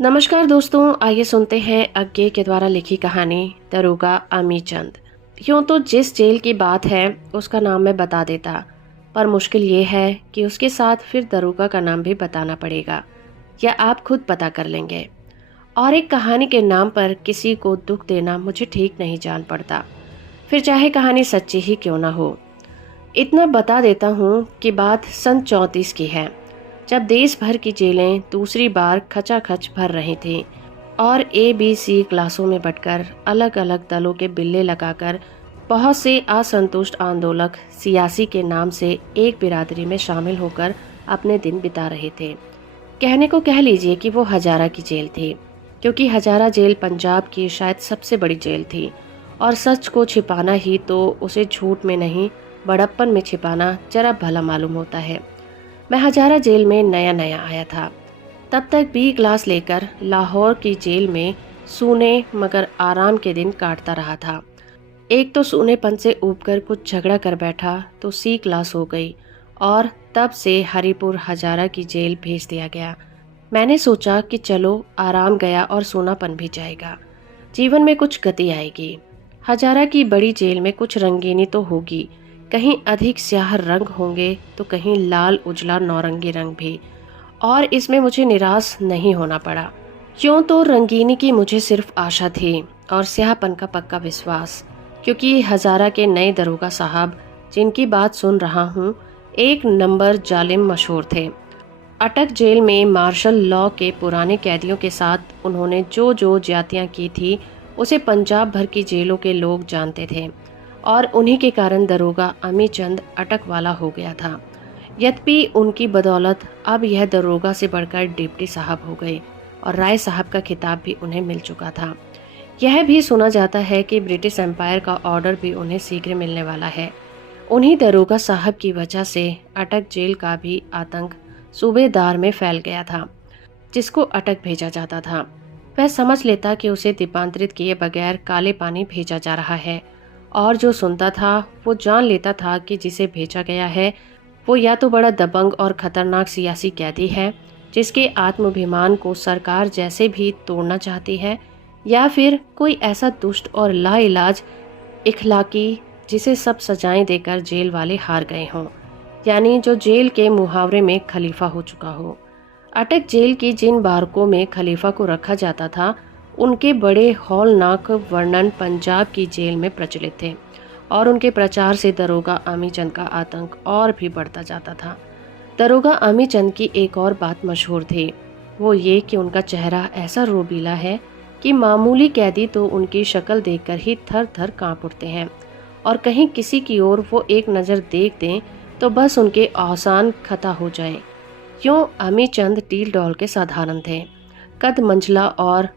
नमस्कार दोस्तों, आइए सुनते हैं अज्ञे के द्वारा लिखी कहानी दरोगा अमीचंद। यूँ तो जिस जेल की बात है उसका नाम मैं बता देता, पर मुश्किल ये है कि उसके साथ फिर दरोगा का नाम भी बताना पड़ेगा, या आप खुद पता कर लेंगे। और एक कहानी के नाम पर किसी को दुख देना मुझे ठीक नहीं जान पड़ता, फिर चाहे कहानी सच्ची ही क्यों ना हो। इतना बता देता हूँ कि बात सन 34 की है, जब देश भर की जेलें दूसरी बार खचाखच भर रही थीं और ABC क्लासों में बंटकर अलग अलग दलों के बिल्ले लगाकर बहुत से असंतुष्ट आंदोलक सियासी के नाम से एक बिरादरी में शामिल होकर अपने दिन बिता रहे थे। कहने को कह लीजिए कि वो हजारा की जेल थी, क्योंकि हजारा जेल पंजाब की शायद सबसे बड़ी जेल थी और सच को छिपाना ही तो उसे झूठ में नहीं बड़प्पन में छिपाना जरा भला मालूम होता है। मैं हजारा जेल में नया नया आया था, तब तक B क्लास लेकर लाहौर की जेल में सूने मगर आराम के दिन काटता रहा था। एक तो सूनेपन से ऊबकर कुछ झगड़ा कर बैठा तो C क्लास हो गई और तब से हरिपुर हजारा की जेल भेज दिया गया। मैंने सोचा कि चलो आराम गया और सूनापन भी जाएगा, जीवन में कुछ गति आएगी। हजारा की बड़ी जेल में कुछ रंगीनी तो होगी, कहीं अधिक स्याह रंग होंगे तो कहीं लाल उजला नौरंगी रंग भी, और इसमें मुझे निराश नहीं होना पड़ा। क्यों तो रंगीनी की मुझे सिर्फ आशा थी और स्याहपन का पक्का विश्वास, क्योंकि हजारा के नए दरोगा साहब जिनकी बात सुन रहा हूँ एक नंबर जालिम मशहूर थे। अटक जेल में मार्शल लॉ के पुराने कैदियों के साथ उन्होंने जो जो ज्यादतियाँ की थी उसे पंजाब भर की जेलों के लोग जानते थे और उन्हीं के कारण दरोगा अमीचंद अटक वाला हो गया था। यद्यपि उनकी बदौलत अब यह दरोगा से बढ़कर डिप्टी साहब हो गए और राय साहब का खिताब भी उन्हें मिल चुका था। यह भी सुना जाता है कि ब्रिटिश एम्पायर का ऑर्डर भी उन्हें शीघ्र मिलने वाला है। उन्हीं दरोगा साहब की वजह से अटक जेल का भी आतंक सूबेदार में फैल गया था। जिसको अटक भेजा जाता था वह समझ लेता कि उसे दीपांतरित किए बगैर काले पानी भेजा जा रहा है, और जो सुनता था वो जान लेता था कि जिसे भेजा गया है वो या तो बड़ा दबंग और खतरनाक सियासी कैदी है जिसके आत्माभिमान को सरकार जैसे भी तोड़ना चाहती है, या फिर कोई ऐसा दुष्ट और लाइलाज इखलाकी जिसे सब सजाएं देकर जेल वाले हार गए हों, यानी जो जेल के मुहावरे में खलीफा हो चुका हो। अटक जेल की जिन बारकों में खलीफा को रखा जाता था उनके बड़े हौलनाक वर्णन पंजाब की जेल में प्रचलित थे, और उनके प्रचार से दरोगा अमीचंद का आतंक और भी बढ़ता जाता था। दरोगा अमीचंद की एक और बात मशहूर थी, वो ये कि उनका चेहरा ऐसा रोबीला है कि मामूली कैदी तो उनकी शक्ल देखकर ही थर थर कांप उठते हैं, और कहीं किसी की ओर वो एक नज़र देख दें तो बस उनके औसान खता हो जाए। यूँ अमीचंद टील डॉल के साधारण थे, कद मंझला और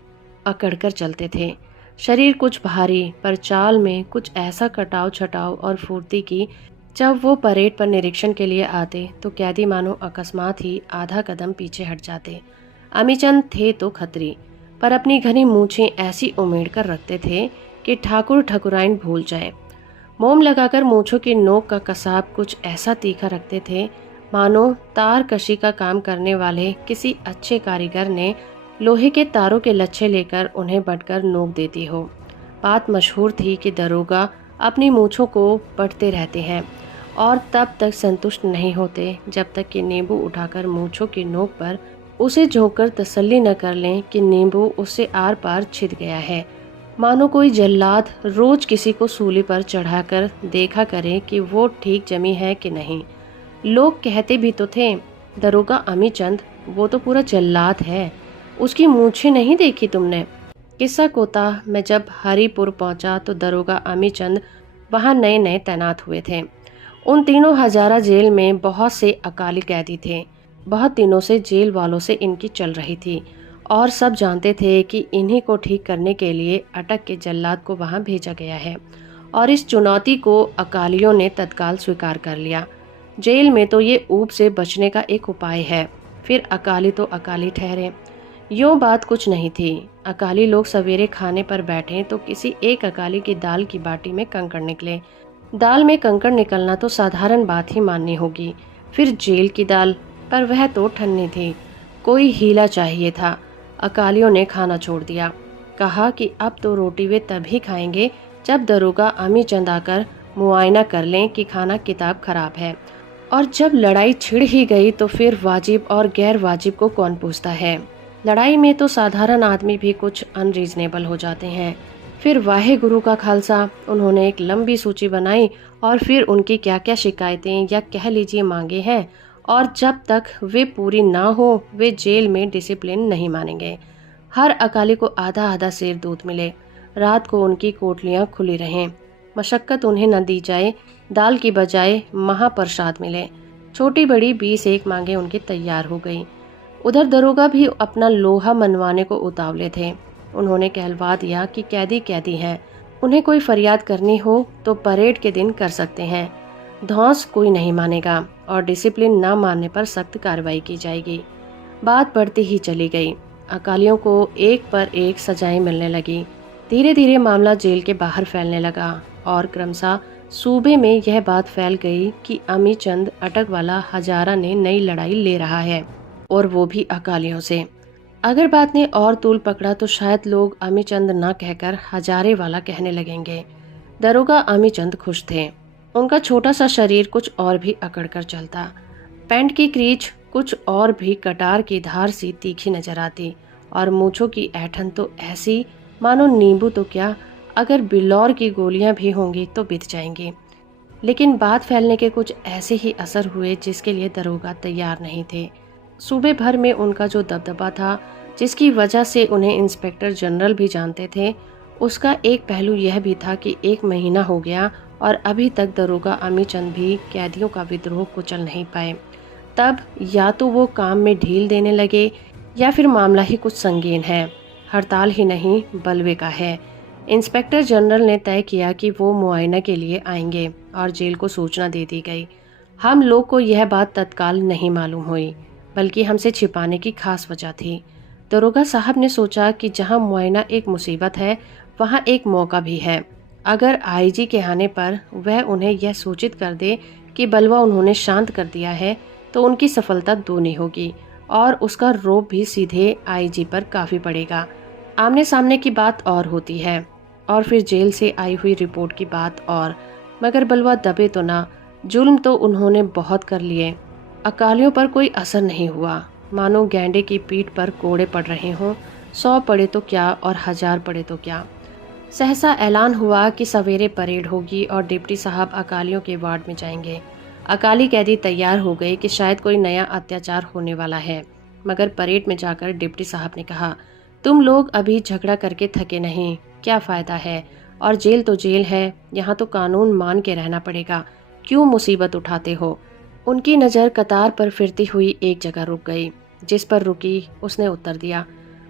अकड़कर चलते थे। शरीर कुछ भारी पर चाल में कुछ ऐसा कटाव छटाव और फुर्ती की जब वो परेड पर निरीक्षण के लिए आते तो कैदी मानो अकस्मात ही आधा कदम पीछे हट जाते। अमीचंद थे तो खत्री, पर अपनी घनी मूछें ऐसी उमेड़ कर रखते थे कि ठाकुर ठकुराइन भूल जाए। मोम लगाकर मूछों की नोक का कसाब कुछ ऐसा तीखा रखते थे मानो तार कशी का काम करने वाले किसी अच्छे कारीगर ने लोहे के तारों के लच्छे लेकर उन्हें बटकर नोक देती हो। बात मशहूर थी कि दरोगा अपनी मूछों को बटते रहते हैं और तब तक संतुष्ट नहीं होते जब तक कि नींबू उठाकर मूछों की नोक पर उसे झोंककर तसल्ली न कर लें कि नींबू उससे आर पार छिद गया है। मानो कोई जल्लाद रोज किसी को सूली पर चढ़ाकर देखा करे कि वो ठीक जमी है कि नहीं। लोग कहते भी तो थे, दरोगा अमीचंद वो तो पूरा जल्लाद है, उसकी मूछें नहीं देखी तुमने। किस्सा कोता मैं जब हरिपुर पहुंचा तो दरोगा अमीचंद वहां नए नए तैनात हुए थे। उन तीनों हजारा जेल में बहुत से अकाली कैदी थे। बहुत दिनों से जेल वालों से इनकी चल रही थी और सब जानते थे कि इन्हीं को ठीक करने के लिए अटक के जल्लाद को वहां भेजा गया है, और इस चुनौती को अकालियों ने तत्काल स्वीकार कर लिया। जेल में तो ये ऊब से बचने का एक उपाय है, फिर अकाली तो अकाली ठहरे। यूँ बात कुछ नहीं थी। अकाली लोग सवेरे खाने पर बैठे तो किसी एक अकाली की दाल की बाटी में कंकड़ निकले। दाल में कंकड़ निकलना तो साधारण बात ही माननी होगी, फिर जेल की दाल, पर वह तो ठन्नी थी। कोई हीला चाहिए था। अकालियों ने खाना छोड़ दिया। कहा कि अब तो रोटी वे तभी खाएंगे जब दरोगा अमीचंद आकर मुआयना कर लें कि खाना किताब खराब है। और जब लड़ाई छिड़ ही गई तो फिर वाजिब और गैर वाजिब को कौन पूछता है। लड़ाई में तो साधारण आदमी भी कुछ अनरीजनेबल हो जाते हैं। फिर वाहे गुरु का खालसा, उन्होंने एक लंबी सूची बनाई और फिर उनकी क्या क्या शिकायतें या कह लीजिए मांगे हैं, और जब तक वे पूरी ना हो वे जेल में डिसिप्लिन नहीं मानेंगे। हर अकाली को आधा आधा सेर दूध मिले, रात को उनकी कोटलियां खुली रहें, मशक्कत उन्हें न दी जाए, दाल की बजाय महाप्रसाद मिले। छोटी बड़ी 20 मांगे उनकी तैयार हो गई। उधर दरोगा भी अपना लोहा मनवाने को उतावले थे। उन्होंने कहलवा दिया कि कैदी कैदी हैं, उन्हें कोई फरियाद करनी हो तो परेड के दिन कर सकते हैं। धौंस कोई नहीं मानेगा और डिसिप्लिन न मानने पर सख्त कार्रवाई की जाएगी। बात बढ़ती ही चली गई। अकालियों को एक पर एक सजाएं मिलने लगी। धीरे धीरे मामला जेल के बाहर फैलने लगा और क्रमशः सूबे में यह बात फैल गई कि अमीचंद अटकवाला हजारा ने नई लड़ाई ले रहा है, और वो भी अकालियों से। अगर बात ने और तूल पकड़ा तो शायद लोग अमीचंद न कहकर हजारे वाला कहने लगेंगे। दरोगा अमीचंद खुश थे। उनका छोटा सा शरीर कुछ और भी अकड़ कर चलता। पैंट की क्रीच कुछ और भी कटार की धार सी तीखी नजर आती, और मूंछों की ऐठन तो ऐसी मानो नींबू तो क्या, अगर बिलौर की गोलियां भी होंगी तो बित जाएंगी। लेकिन बात फैलने के कुछ ऐसे ही असर हुए जिसके लिए दरोगा तैयार नहीं थे। सूबे भर में उनका जो दबदबा था, जिसकी वजह से उन्हें इंस्पेक्टर जनरल भी जानते थे, उसका एक पहलू यह भी था कि 1 महीना हो गया और अभी तक दरोगा अमीचंद भी कैदियों का विद्रोह कुचल नहीं पाए। तब या तो वो काम में ढील देने लगे या फिर मामला ही कुछ संगीन है, हड़ताल ही नहीं बलवे का है। इंस्पेक्टर जनरल ने तय किया कि वो मुआयना के लिए आएंगे और जेल को सूचना दे दी गई। हम लोग को यह बात तत्काल नहीं मालूम हुई, बल्कि हमसे छिपाने की खास वजह थी। दरोगा साहब ने सोचा कि जहां मुआयना एक मुसीबत है, वहां एक मौका भी है। अगर आईजी के आने पर वह उन्हें यह सूचित कर दे कि बलवा उन्होंने शांत कर दिया है, तो उनकी सफलता दोनी होगी और उसका रोब भी सीधे आईजी पर काफी पड़ेगा। आमने सामने की बात और होती है, और फिर जेल से आई हुई रिपोर्ट की बात और। मगर बलवा दबे तो ना, जुल्म तो उन्होंने बहुत कर लिए। अकालियों पर कोई असर नहीं हुआ, मानो गैंडे की पीठ पर कोड़े पड़ रहे हों। 100 पड़े तो क्या और 1000 पड़े तो क्या। सहसा ऐलान हुआ कि सवेरे परेड होगी और डिप्टी साहब अकालियों के वार्ड में जाएंगे। अकाली कैदी तैयार हो गए कि शायद कोई नया अत्याचार होने वाला है। मगर परेड में जाकर डिप्टी साहब ने कहा, तुम लोग अभी झगड़ा करके थके नहीं, क्या फायदा है, और जेल तो जेल है, यहाँ तो कानून मान के रहना पड़ेगा, क्यों मुसीबत उठाते हो। उनकी नज़र कतार पर फिरती हुई एक जगह रुक गई। जिस पर रुकी उसने उत्तर दिया,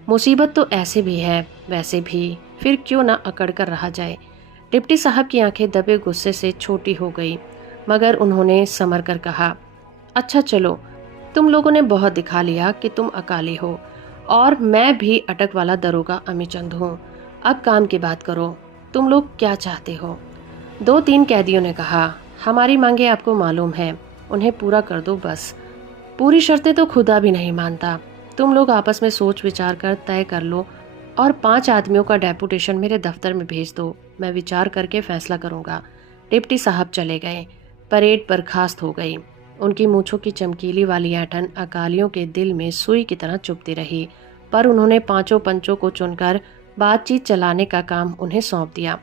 मुसीबत तो ऐसे भी है वैसे भी, फिर क्यों ना अकड़ कर रहा जाए। डिप्टी साहब की आंखें दबे गुस्से से छोटी हो गई, मगर उन्होंने समर कर कहा, अच्छा चलो, तुम लोगों ने बहुत दिखा लिया कि तुम अकाली हो, और मैं भी अटक वाला दरोगा अमीचंद हूँ। अब काम की बात करो, तुम लोग क्या चाहते हो। 2-3 कैदियों ने कहा, हमारी मांगे आपको मालूम है, उन्हें पूरा कर दो बस। पूरी शर्तें तो खुदा भी नहीं मानता, तुम लोग आपस में सोच विचार कर तय कर लो, और 5 आदमियों का डेपुटेशन मेरे दफ्तर में भेज दो, मैं विचार करके फैसला करूंगा। डिप्टी साहब चले गए। परेड बर्खास्त हो गई। उनकी मूंछों की चमकीली वाली ऐंठन अकालियों के दिल में सुई की तरह चुभती रही, पर उन्होंने 5 पंचों को चुनकर बातचीत चलाने का काम उन्हें सौंप दिया।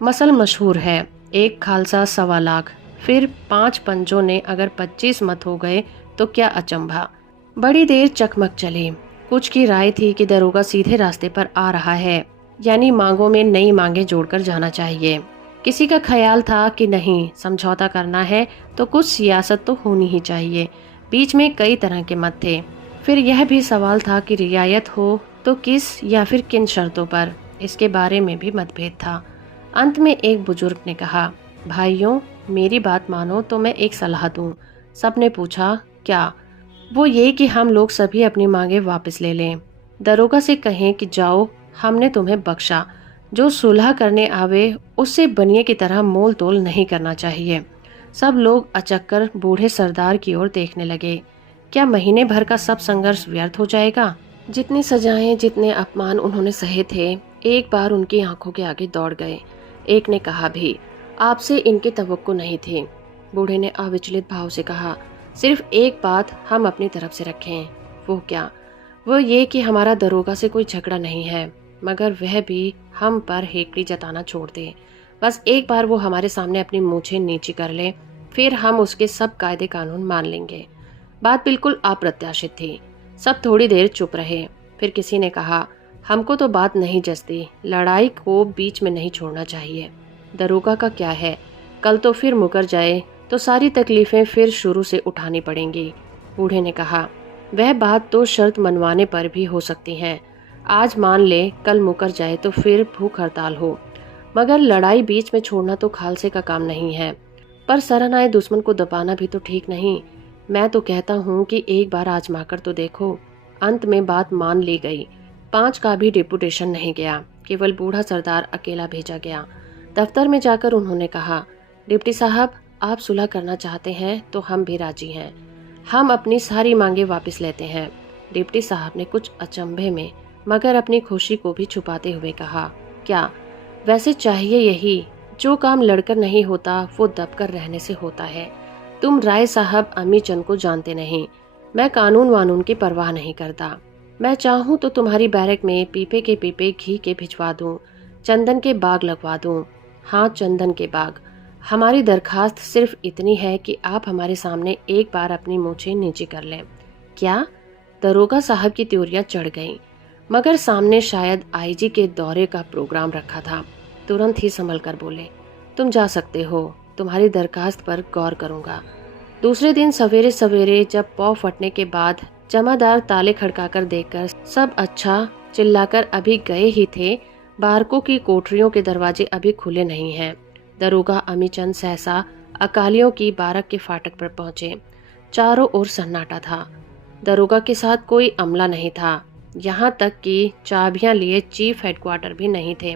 मसल मशहूर है, 1 खालसा 1.25 लाख, फिर 5 पंचों ने अगर 25 मत हो गए तो क्या अचंभा। बड़ी देर चकमक चली। कुछ की राय थी कि दरोगा सीधे रास्ते पर आ रहा है, यानी मांगों में नई मांगे जोड़कर जाना चाहिए। किसी का ख्याल था कि नहीं, समझौता करना है तो कुछ सियासत तो होनी ही चाहिए। बीच में कई तरह के मत थे। फिर यह भी सवाल था कि रियायत हो तो किस या फिर किन शर्तों पर, इसके बारे में भी मतभेद था। अंत में एक बुजुर्ग ने कहा, भाइयों मेरी बात मानो तो मैं एक सलाह दूं। सबने पूछा, क्या। वो ये कि हम लोग सभी अपनी मांगे वापस ले लें। दरोगा से कहें कि जाओ, हमने तुम्हें बख्शा, जो सुलह करने आवे उससे बनिए की तरह मोल तोल नहीं करना चाहिए। सब लोग अचक्कर बूढ़े सरदार की ओर देखने लगे। क्या महीने भर का सब संघर्ष व्यर्थ हो जाएगा। जितनी सजाएं, जितने अपमान उन्होंने सहे थे, एक बार उनकी आंखों के आगे दौड़ गए। एक ने कहा भी, आपसे इनकी तवक्को नहीं थी। बूढ़े ने अविचलित भाव से कहा, सिर्फ एक बात हम अपनी तरफ से रखें। वो क्या? वो ये कि हमारा दरोगा से कोई झगड़ा नहीं है, मगर वह भी हम पर हेकड़ी जताना छोड़ दे। बस एक बार वो हमारे सामने अपनी मूछें नीची कर ले, फिर हम उसके सब कायदे कानून मान लेंगे। बात बिल्कुल अप्रत्याशित थी। सब थोड़ी देर चुप रहे। फिर किसी ने कहा, हमको तो बात नहीं जचती, लड़ाई को बीच में नहीं छोड़ना चाहिए। दरोगा का क्या है, कल तो फिर मुकर जाए तो सारी तकलीफें फिर शुरू से उठानी पड़ेंगी। बूढ़े ने कहा, वह बात तो शर्त मनवाने पर भी हो सकती है। आज मान ले, कल मुकर जाए तो फिर भूख हड़ताल हो, मगर लड़ाई बीच में छोड़ना तो खालसे का काम नहीं है। पर शरण आए दुश्मन को दबाना भी तो ठीक नहीं। मैं तो कहता हूँ कि एक बार आजमा कर तो देखो। अंत में बात मान ली गई। 5 का भी डिपुटेशन नहीं गया, केवल बूढ़ा सरदार अकेला भेजा गया। दफ्तर में जाकर उन्होंने कहा, डिप्टी साहब, आप सुलह करना चाहते हैं तो हम भी राजी हैं। हम अपनी सारी मांगे वापस लेते हैं। डिप्टी साहब ने कुछ अचंभे में मगर अपनी खुशी को भी छुपाते हुए कहा, क्या? वैसे चाहिए यही। जो काम लड़कर नहीं होता वो दबकर रहने से होता है। तुम राय साहब अमी चंद को जानते नहीं। मैं कानून वानून की परवाह नहीं करता। मैं चाहूँ तो तुम्हारी बैरक में पीपे के पीपे घी के भिजवा दूँ, चंदन के बाग लगवा दूँ। हाँ, चंदन के बाग। हमारी दरखास्त सिर्फ इतनी है कि आप हमारे सामने एक बार अपनी मूछें नीची कर लें। क्या? दरोगा साहब की त्योरियां चढ़ गईं, मगर सामने शायद आईजी के दौरे का प्रोग्राम रखा था। तुरंत ही संभल कर बोले, तुम जा सकते हो, तुम्हारी दरखास्त पर गौर करूंगा। दूसरे दिन सवेरे सवेरे जब पौ फटने के बाद जमादार ताले खड़काकर देखकर सब अच्छा चिल्लाकर अभी गए ही थे, बारकों की कोठरियों के दरवाजे अभी खुले नहीं हैं। दरोगा अमीचंद सहसा अकालियों की बारक के फाटक पर पहुंचे। चारों ओर सन्नाटा था। दरोगा के साथ कोई अमला नहीं था, यहाँ तक कि चाबियां लिए चीफ हेडक्वार्टर भी नहीं थे।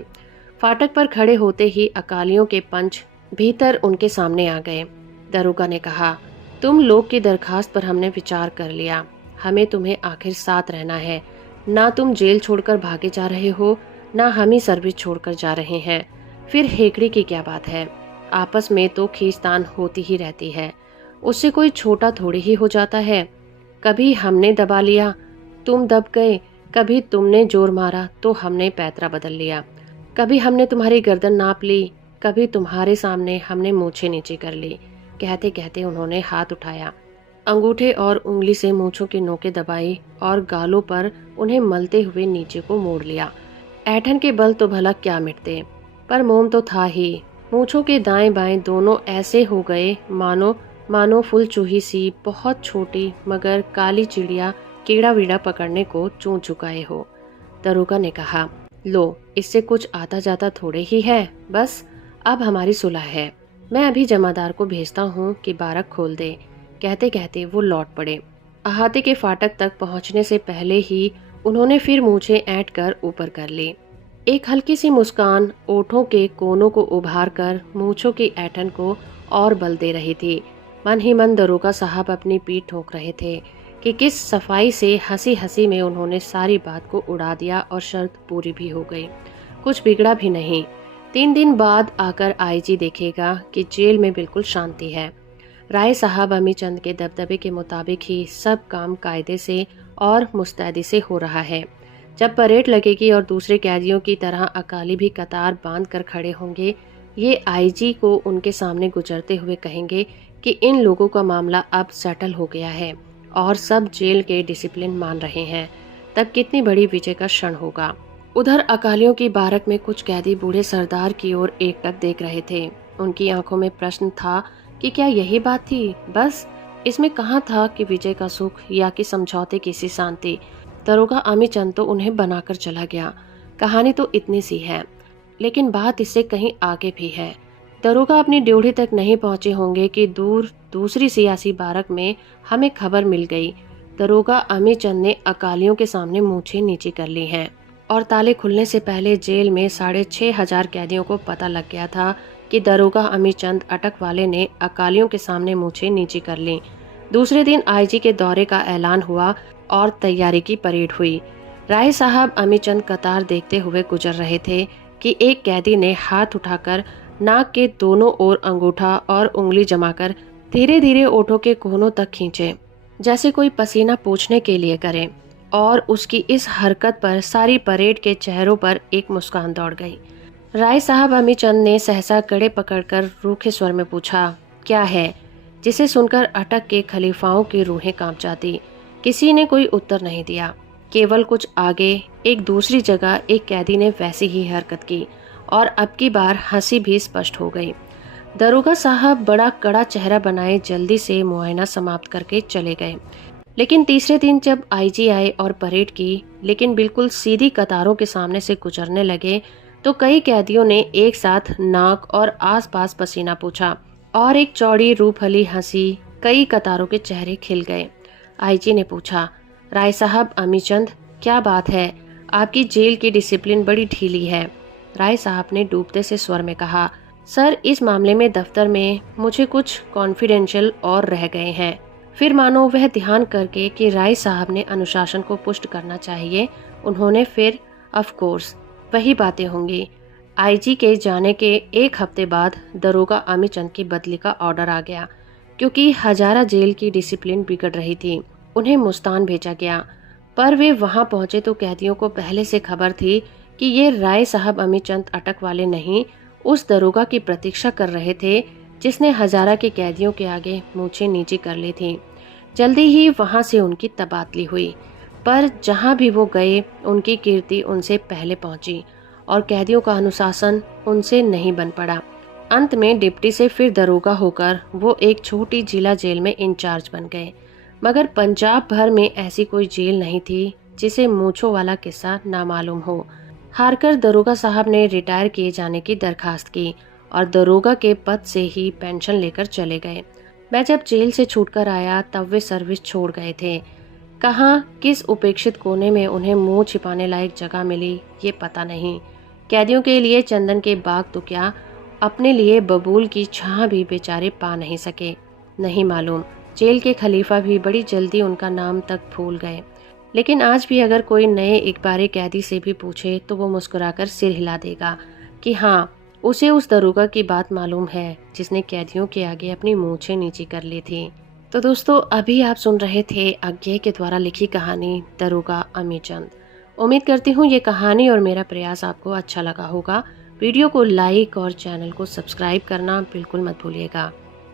फाटक पर खड़े होते ही अकालियों के पंच भीतर उनके सामने आ गए। दरोगा ने कहा, तुम लोग की दरखास्त पर हमने विचार कर लिया। हमें तुम्हें आखिर साथ रहना है। ना तुम जेल छोड़कर भागे जा रहे हो, ना हम ही सर्विस छोड़कर जा रहे हैं। फिर हेकड़ी की क्या बात है? आपस में तो खींचतान होती ही रहती है, उससे कोई छोटा थोड़ी ही हो जाता है। कभी हमने दबा लिया, तुम दब गए। कभी तुमने जोर मारा तो हमने पैतरा बदल लिया। कभी हमने तुम्हारी गर्दन नाप ली, कभी तुम्हारे सामने हमने मूछें नीचे कर ली। कहते कहते उन्होंने हाथ उठाया, अंगूठे और उंगली से मूछों की नोकें दबाई और गालों पर उन्हें मलते हुए नीचे को मोड़ लिया। ऐठन के बल तो भला क्या मिटते, पर मोम तो था ही। मूछों के दाएं बाएं दोनों ऐसे हो गए मानो मानो फुल चूही सी बहुत छोटी मगर काली चिड़िया कीड़ा वीड़ा पकड़ने को चूं झुकाए हो। दरोगा ने कहा, लो, इससे कुछ आता जाता थोड़े ही है। बस अब हमारी सुलह है। मैं अभी जमादार को भेजता हूँ कि बारक खोल दे। कहते कहते वो लौट पड़े। अहाते के फाटक तक पहुँचने से पहले ही उन्होंने फिर मूछें ऐंठ कर ऊपर कर ली। एक हल्की सी मुस्कान ओठों के कोनों को उभार कर मूछों की ऐंठन को और बल दे रही थी। मन ही मन दरोगा साहब अपनी पीठ ठोक रहे थे कि किस सफाई से हंसी हंसी में उन्होंने सारी बात को उड़ा दिया और शर्त पूरी भी हो गई। कुछ बिगड़ा भी नहीं। 3 दिन बाद आकर आईजी देखेगा कि जेल में बिल्कुल शांति है। राय साहब अमीचंद के दबदबे के मुताबिक ही सब काम कायदे से और मुस्तैदी से हो रहा है। जब परेड लगेगी और दूसरे कैदियों की तरह अकाली भी कतार बांध कर खड़े होंगे, ये आईजी को उनके सामने गुजरते हुए कहेंगे कि इन लोगों का मामला अब सेटल हो गया है और सब जेल के डिसिप्लिन मान रहे हैं। तब कितनी बड़ी विजय का क्षण होगा। उधर अकालियों की बारक में कुछ कैदी बूढ़े सरदार की ओर एकटक देख रहे थे। उनकी आंखों में प्रश्न था कि क्या यही बात थी? बस इसमें कहाँ था कि विजय का सुख या कि समझौते की सी शांति। दरोगा अमीचंद तो उन्हें बनाकर चला गया। कहानी तो इतनी सी है, लेकिन बात इससे कहीं आगे भी है। दरोगा अपनी ड्योढ़ी तक नहीं पहुंचे होंगे कि दूर दूसरी सियासी बारक में हमें खबर मिल गई। दरोगा अमीचंद ने अकालियों के सामने मूछें नीची कर ली हैं और ताले खुलने से पहले जेल में 6,500 कैदियों को पता लग गया था कि दरोगा अमीचंद अटक वाले ने अकालियों के सामने मूछें नीची कर लीं। दूसरे दिन आईजी के दौरे का ऐलान हुआ और तैयारी की परेड हुई। राय साहब अमीचंद कतार देखते हुए गुजर रहे थे कि एक कैदी ने हाथ उठाकर नाक के दोनों ओर अंगूठा और उंगली जमाकर धीरे धीरे ओठों के कोनों तक खींचे, जैसे कोई पसीना पोंछने के लिए करे। और उसकी इस हरकत पर सारी परेड के चेहरों पर एक मुस्कान दौड़ गई। राय साहब अमीचंद ने सहसा कड़े पकड़कर रूखे स्वर में पूछा, क्या है? जिसे सुनकर अटक के खलीफाओं की रूहें कांप जाती। किसी ने कोई उत्तर नहीं दिया। केवल कुछ आगे एक दूसरी जगह एक कैदी ने वैसी ही हरकत की और अब की बार हंसी भी स्पष्ट हो गई। दरोगा साहब बड़ा कड़ा चेहरा बनाए जल्दी से मुआयना समाप्त करके चले गए। लेकिन तीसरे दिन जब आईजी आए और परेड की, लेकिन बिल्कुल सीधी कतारों के सामने से गुजरने लगे, तो कई कैदियों ने एक साथ नाक और आसपास पसीना पूछा और एक चौड़ी रूपहली हंसी कई कतारों के चेहरे खिल गए। आईजी ने पूछा, राय साहब अमीचंद, क्या बात है? आपकी जेल की डिसिप्लिन बड़ी ढीली है। राय साहब ने डूबते से स्वर में कहा, सर, इस मामले में दफ्तर में मुझे कुछ कॉन्फिडेंशियल और रह गए हैं। फिर मानो वह ध्यान करके कि राय साहब ने अनुशासन को पुष्ट करना चाहिए, उन्होंने फिर ऑफ कोर्स वही बातें होंगी। आईजी के जाने के एक हफ्ते बाद दरोगा अमीचंद की बदली का ऑर्डर आ गया, क्योंकि हजारा जेल की डिसिप्लिन बिगड़ रही थी। उन्हें मुस्तान भेजा गया, पर वे वहां पहुंचे तो कैदियों को पहले से खबर थी कि ये राय साहब अमीचंद अटक वाले नहीं, उस दरोगा की प्रतीक्षा कर रहे थे जिसने हजारा के कैदियों के आगे मूछें नीची कर ली थी। जल्दी ही वहां से उनकी तबादली हुई, पर जहां भी वो गए उनकी कीर्ति उनसे पहले पहुंची और कैदियों का अनुशासन उनसे नहीं बन पड़ा। अंत में डिप्टी से फिर दरोगा होकर वो एक छोटी जिला जेल में इंचार्ज बन गए। मगर पंजाब भर में ऐसी कोई जेल नहीं थी जिसे मूंछों वाला किस्सा ना मालूम हो। हारकर दरोगा साहब ने रिटायर किए जाने की दरखास्त की और दरोगा के पद से ही पेंशन लेकर चले गए। मैं जब जेल से छूटकर आया तब वे सर्विस छोड़ गए थे। कहाँ किस उपेक्षित कोने में उन्हें मुंह छिपाने लायक जगह मिली ये पता नहीं। कैदियों के लिए चंदन के बाग तो क्या, अपने लिए बबूल की छां भी बेचारे पा नहीं सके। नहीं मालूम, जेल के खलीफा भी बड़ी जल्दी उनका नाम तक भूल गए। लेकिन आज भी अगर कोई नए इकबारे कैदी से भी पूछे तो वो मुस्कुराकर सिर हिला देगा कि हाँ, उसे उस दरोगा की बात मालूम है जिसने कैदियों के आगे अपनी मूछें नीची कर ली थी। तो दोस्तों, अभी आप सुन रहे थे अज्ञे के द्वारा लिखी कहानी दरोगा अमीचंद। उम्मीद करती हूँ ये कहानी और मेरा प्रयास आपको अच्छा लगा होगा। वीडियो को लाइक और चैनल को सब्सक्राइब करना बिल्कुल मत भूलिएगा।